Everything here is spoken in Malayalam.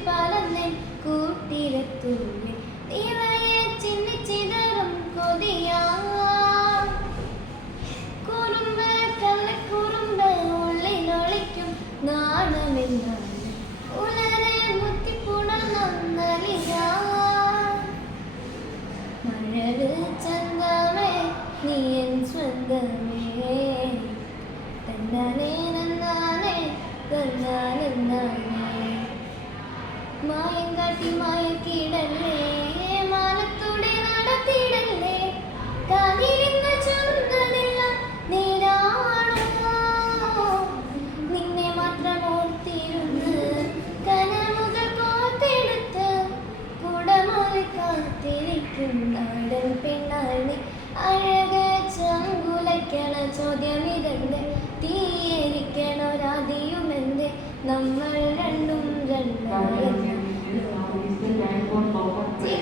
മുത്തിപ്പാലന്നെ കൂട്ടിലെത്തൂലേ നിറയെ ചിന്നിച്ചിതറും കൊതിയാ കുറുമ്പ് കള്ളക്കുറുമ്പ് ഉള്ളിലൊളിക്കും നാണമെന്നാണ് ഉലരെ മുത്തിപ്പുണർന്നലിയാ മഴവ് ചന്തമേ നീ എൻ സ്വന്തമേ തന്നാനേ നന്നാനേ തന്നാനെന്നാനേ മായം കാട്ടി മയക്കിടല്ലേ മാനത്തൂടെ നടത്തിയിടല്ലേ കാതിരുന്ന് ചൊന്നതെല്ലാം നേരാണോ നിന്നെ മാത്രം ഓർത്തിരുന്ന് കനവുകൾ കോർത്തെടുത്ത് കുടമൊരു കാത്തിരിക്കും നാടൻ പെണ്ണാണ് അഴക് ചങ്കുലയ്ക്കണ ചോദ്യം ഇതെന്റെ തീയരിക്കണൊരാദിയുമെന്റെ നമ്മൾ രണ്ടും രണ്ടായ